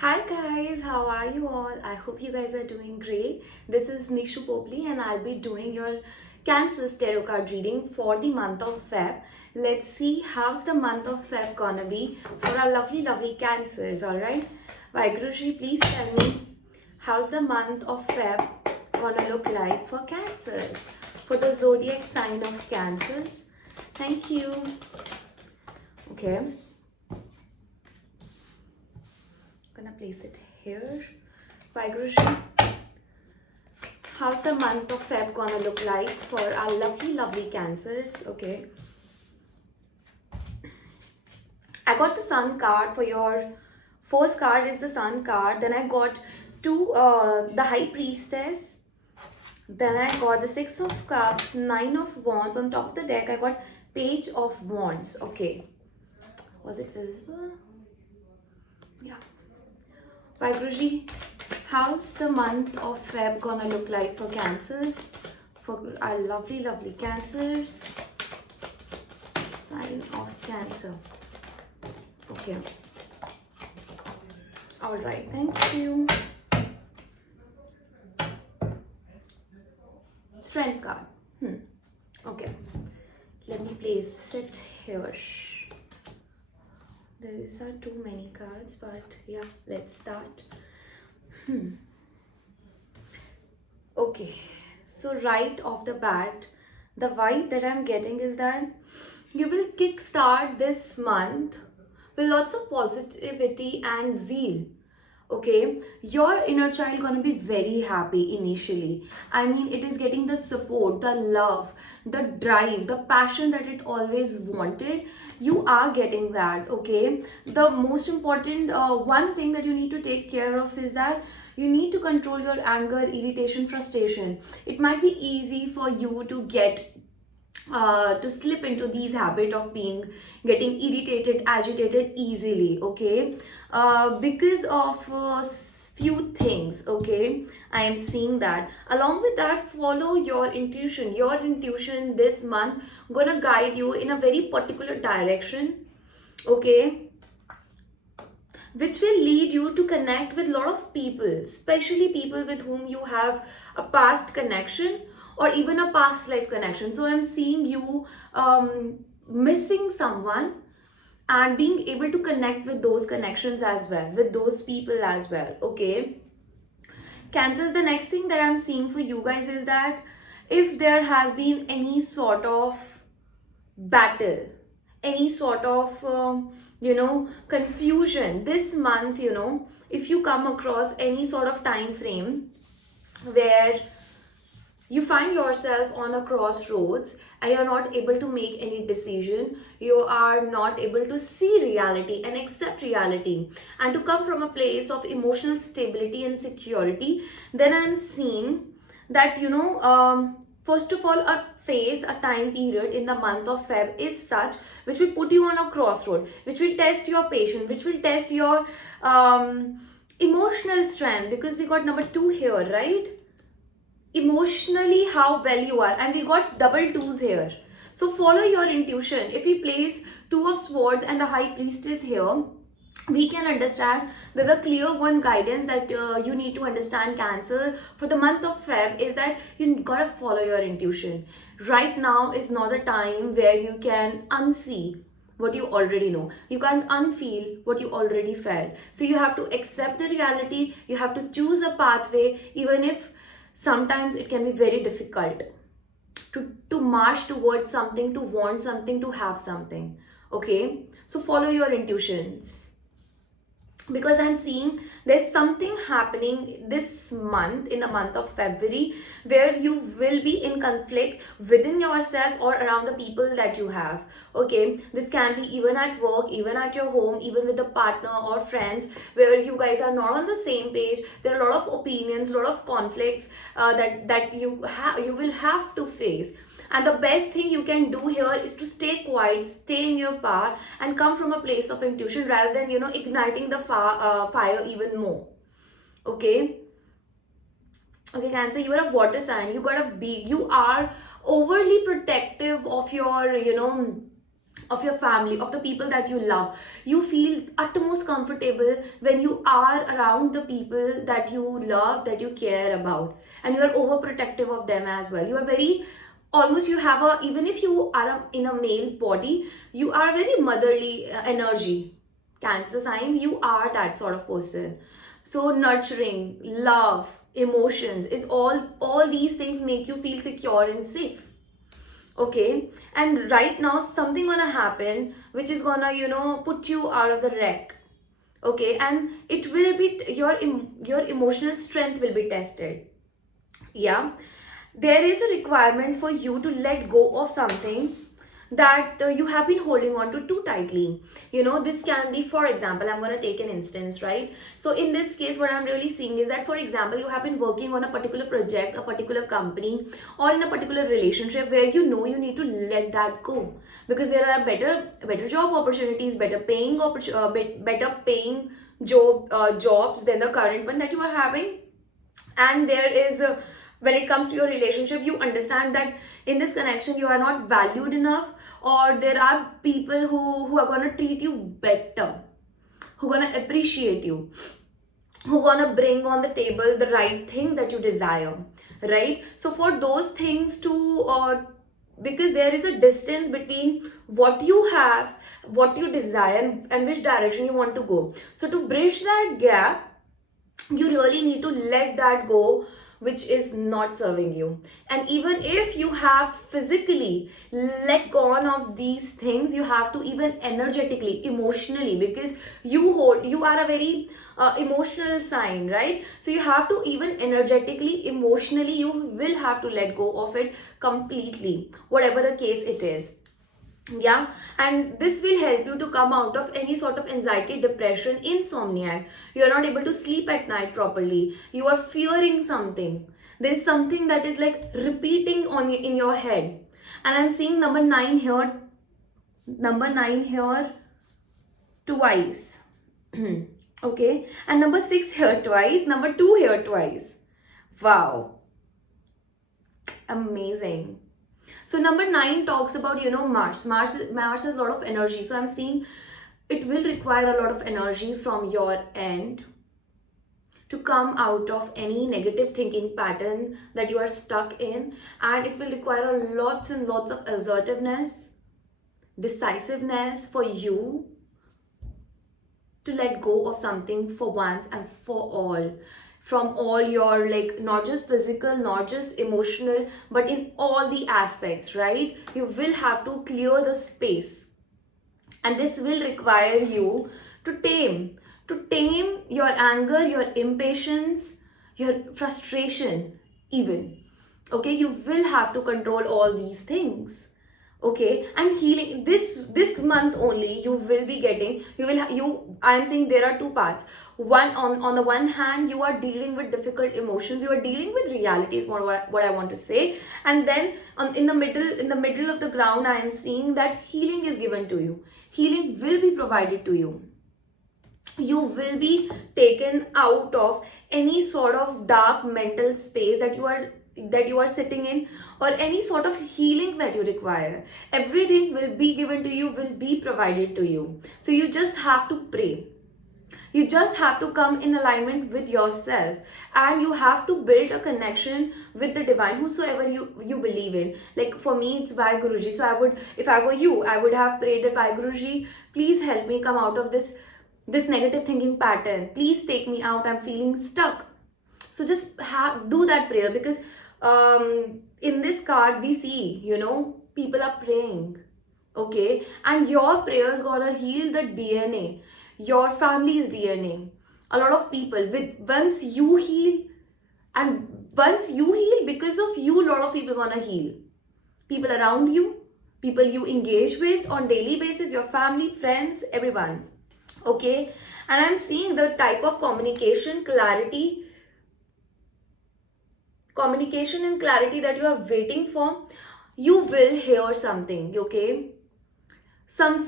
Hi guys, how are you all? I hope you guys are doing great. This is Nishu Popli and I'll be doing your Cancer's tarot card reading for the month of Feb. Let's see how's the month of Feb gonna be for our lovely Cancers, alright? Vaiguruji, please tell me how's the month of Feb gonna look like for Cancers, for the zodiac sign of Cancers. Thank you. Okay. Gonna place it here. Vaiguruji, how's the month of Feb gonna look like for our lovely Cancers? Okay. I got the Sun card for your first card is the Sun card. Then I got the High Priestess. Then I got the Six of Cups, Nine of Wands. On top of the deck, I got Page of Wands. Okay. Was it visible? Yeah. Vaiguruji, how's the month of Feb gonna look like for Cancers? For our lovely Cancers. Sign of Cancer. Okay. Alright, thank you. Strength card. Okay. Let me place it here. There are too many cards, but yeah, let's start. Okay, so right off the bat, the vibe that I'm getting is that you will kickstart this month with lots of positivity and zeal. Okay, your inner child gonna be very happy initially. I mean, it is getting the support, the love, the drive, the passion that it always wanted. You are getting that. Okay, the most important one thing that you need to take care of is that you need to control your anger, irritation, frustration. It might be easy for you to get to slip into these habit of being getting irritated, agitated easily. Okay, because of few things. Okay, I am seeing that. Along with that, follow your intuition. Your intuition this month gonna guide you in a very particular direction. Okay, which will lead you to connect with a lot of people, especially people with whom you have a past connection or even a past life connection. So I'm seeing you missing someone and being able to connect with those connections as well, with those people as well. Okay, Cancers, the next thing that I'm seeing for you guys is that if there has been any sort of battle, any sort of confusion this month, if you come across any sort of time frame where you find yourself on a crossroads and you're not able to make any decision, you are not able to see reality and accept reality and to come from a place of emotional stability and security, then I'm seeing that first of all, a phase, a time period in the month of Feb is such which will put you on a crossroad, which will test your patience, which will test your emotional strength, because we got number 2 here, right? Emotionally how well you are, and we got double twos here. So follow your intuition. If we place 2 of Swords and the High Priestess here, we can understand there's a clear one guidance that you need to understand, Cancer, for the month of Feb is that you gotta follow your intuition. Right now is not a time where you can unsee what you already know. You can't unfeel what you already felt. So you have to accept the reality. You have to choose a pathway, even if sometimes it can be very difficult to march towards something, to want something, to have something. Okay, so follow your intuitions, because I'm seeing there's something happening this month, in the month of February, where you will be in conflict within yourself or around the people that you have. Okay, this can be even at work, even at your home, even with a partner or friends, where you guys are not on the same page. There are a lot of opinions, a lot of conflicts that you will have to face. And the best thing you can do here is to stay quiet, stay in your power, and come from a place of intuition rather than, igniting the fire even more. Okay? Okay, Cancer, you are a water sign. You are overly protective of your, of your family, of the people that you love. You feel utmost comfortable when you are around the people that you love, that you care about, and you are overprotective of them as well. You are very, almost, you have a, even if you are in a male body, you are very motherly energy. Cancer sign, you are that sort of person. So nurturing, love, emotions is all these things make you feel secure and safe. Okay, and right now something gonna happen which is gonna, put you out of the wreck. Okay, and it will be your emotional strength will be tested. Yeah, there is a requirement for you to let go of something that you have been holding on to too tightly. This can be, for example, I'm going to take an instance, right? So in this case, what I'm really seeing is that, for example, you have been working on a particular project, a particular company, or in a particular relationship where you need to let that go, because there are better job opportunities, better paying jobs than the current one that you are having. And there is when it comes to your relationship, you understand that in this connection you are not valued enough, or there are people who are going to treat you better, who are going to appreciate you, who are going to bring on the table the right things that you desire, right? So for those things to, because there is a distance between what you have, what you desire, and which direction you want to go. So to bridge that gap, you really need to let that go which is not serving you. And even if you have physically let go of these things, you have to even energetically, emotionally, because you are a very emotional sign, right? So you have to even energetically, emotionally, you will have to let go of it completely, whatever the case it is. Yeah, and this will help you to come out of any sort of anxiety, depression, insomnia. You are not able to sleep at night properly, you are fearing something, there is something that is like repeating on you in your head. And I'm seeing number 9 here twice. Okay, and number 6 here twice, number 2 here twice. Wow, amazing. So number 9 talks about, Mars has a lot of energy. So I'm seeing it will require a lot of energy from your end to come out of any negative thinking pattern that you are stuck in, and it will require lots and lots of assertiveness, decisiveness for you to let go of something for once and for all, from all your, like, not just physical, not just emotional, but in all the aspects, right? You will have to clear the space, and this will require you to tame your anger, your impatience, your frustration even. Okay, you will have to control all these things. Okay, and healing, this month only you will be getting, I am saying there are two parts. One, on the one hand, you are dealing with difficult emotions, you are dealing with realities, what I want to say. And then in the middle of the ground, I am seeing that healing is given to you, healing will be provided to you. You will be taken out of any sort of dark mental space that you are sitting in, or any sort of healing that you require. Everything will be given to you, will be provided to you. So you just have to pray, you just have to come in alignment with yourself, and you have to build a connection with the divine, whosoever you believe in. Like for me, it's by Guruji. So I would, if I were you, I would have prayed that, by Guruji, please help me come out of this negative thinking pattern, please take me out, I'm feeling stuck. So just do that prayer, because in this card we see, people are praying. Okay, and your prayers gonna heal the DNA, your family's DNA. A lot of people, with once you heal, and once you heal, because of you, a lot of people gonna heal. People around you, people you engage with on daily basis, your family, friends, everyone. Okay, and I'm seeing the type of communication and clarity that you are waiting for. You will hear something. Okay, some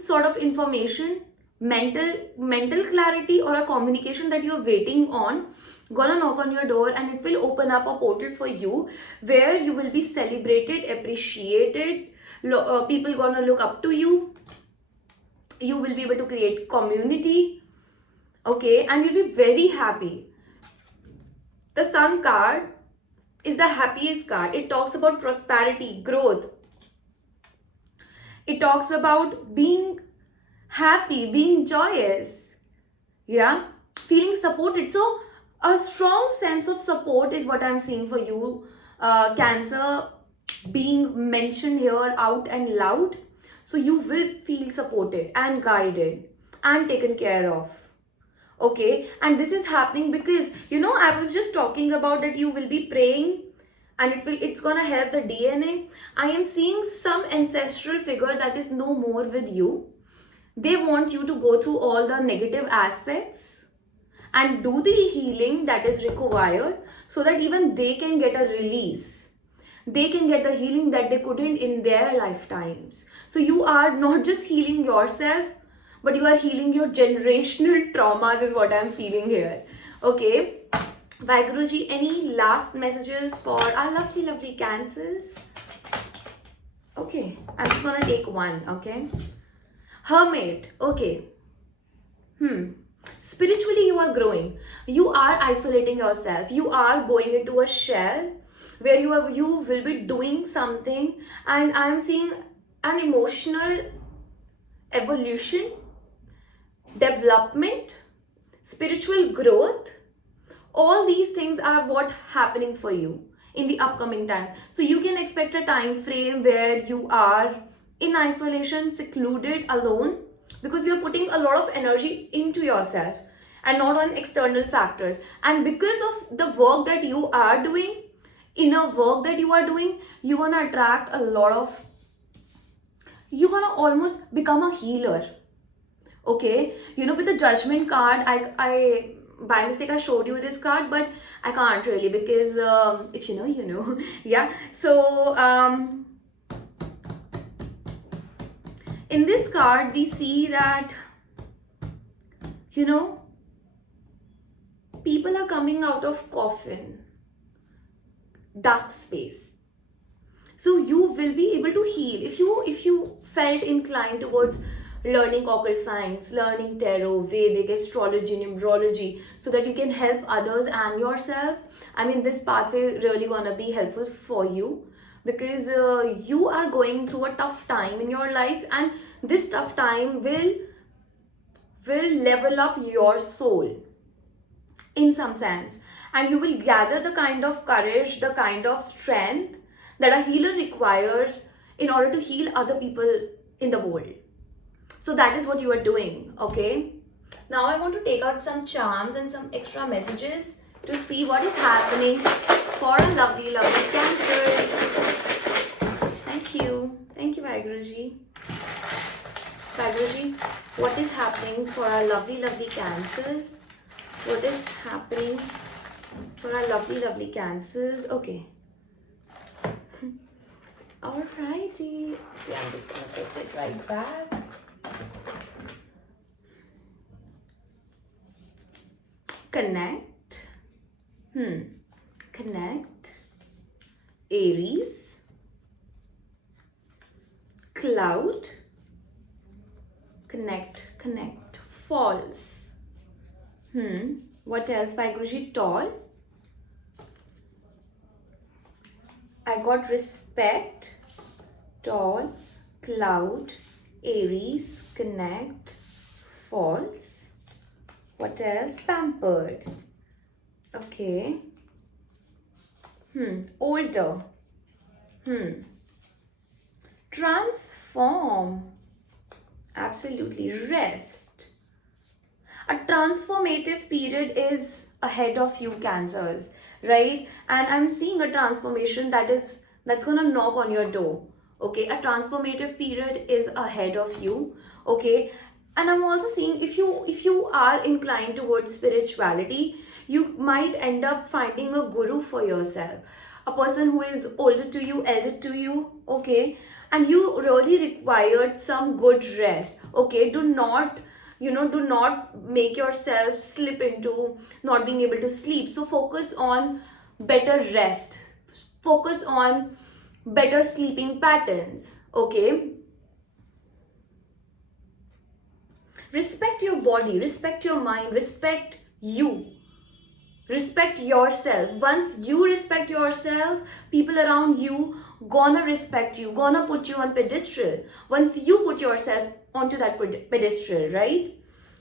sort of information, mental clarity, or a communication that you're waiting on, gonna knock on your door, and it will open up a portal for you where you will be celebrated, appreciated, People gonna look up to you. You will be able to create community, okay, and you'll be very happy. The Sun card is the happiest card. It talks about prosperity, growth. It talks about being happy, being joyous, yeah, feeling supported. So a strong sense of support is what I'm seeing for you, Cancer, being mentioned here out and loud. So you will feel supported and guided and taken care of, okay. And this is happening because, you know, I was just talking about that you will be praying and it's gonna help the DNA. I am seeing some ancestral figure that is no more with you. They want you to go through all the negative aspects and do the healing that is required, so that even they can get a release. They can get the healing that they couldn't in their lifetimes. So you are not just healing yourself, but you are healing your generational traumas, is what I'm feeling here, okay. Vaiguruji, any last messages for our lovely, lovely Cancers? Okay, I'm just gonna take one, okay. Hermit, okay. Spiritually, you are growing. You are isolating yourself. You are going into a shell where you will be doing something, and I am seeing an emotional evolution, development, spiritual growth. All these things are what happening for you in the upcoming time. So you can expect a time frame where you are in isolation, secluded, alone, because you're putting a lot of energy into yourself and not on external factors. And because of the work that you are doing, inner work that you are doing, you're gonna attract a lot of, you're gonna almost become a healer, okay. You know, with the Judgment card, I by mistake I showed you this card, but I can't really, because if you know, you know. Yeah, so in this card we see that, you know, people are coming out of coffin, dark space. So you will be able to heal if you felt inclined towards learning occult science, learning tarot, Vedic, astrology, numerology, so that you can help others and yourself. I mean, this pathway really gonna be helpful for you, because you are going through a tough time in your life, and this tough time will level up your soul in some sense, and you will gather the kind of courage, the kind of strength that a healer requires in order to heal other people in the world. So that is what you are doing, okay. Now I want to take out some charms and some extra messages to see what is happening for a lovely, lovely Cancers. Thank you, Vaiguruji. Vaiguruji, what is happening for our lovely, lovely Cancers? What is happening for our lovely, lovely Cancers? Okay. Alrighty. Yeah, I'm just gonna put it right back. Connect. Connect. Aries. Cloud. Connect. False. What else, Vaiguruji? Tall. I got respect, tall, cloud, Aries, connect, false. What else? Pampered. Okay. Older. Transform. Absolutely. Rest. A transformative period is ahead of you, Cancers, right? And I'm seeing a transformation that's gonna knock on your door, okay. A transformative period is ahead of you, okay. And I'm also seeing, if you are inclined towards spirituality, you might end up finding a guru for yourself, a person who is older to you, elder to you, okay. And you really required some good rest, okay. Do not make yourself slip into not being able to sleep. So focus on better rest, focus on better sleeping patterns, Okay, respect your body, respect your mind, respect you, respect yourself. Once you respect yourself, people around you gonna respect you, gonna put you on pedestal. Once you put yourself onto that pedestal, right?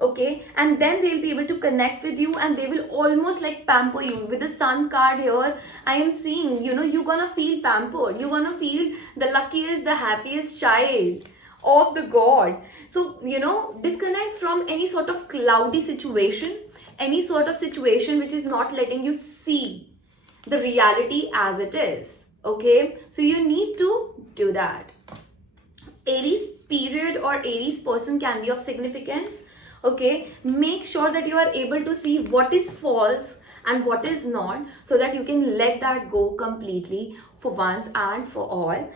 Okay, and then they'll be able to connect with you, and they will almost like pamper you. With the sun card here, I am seeing, you're gonna feel pampered, you're gonna feel the luckiest, the happiest child of the god. So disconnect from any sort of cloudy situation, any sort of situation which is not letting you see the reality as it is. Okay, so you need to do that. Aries period or Aries person can be of significance. Okay, make sure that you are able to see what is false and what is not, so that you can let that go completely for once and for all.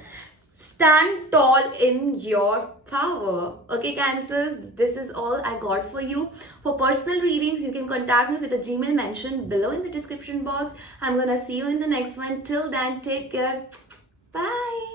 Stand tall in your power. Okay, Cancers, this is all I got for you. For personal readings, you can contact me with the Gmail mentioned below in the description box. I'm gonna see you in the next one. Till then, take care. Bye.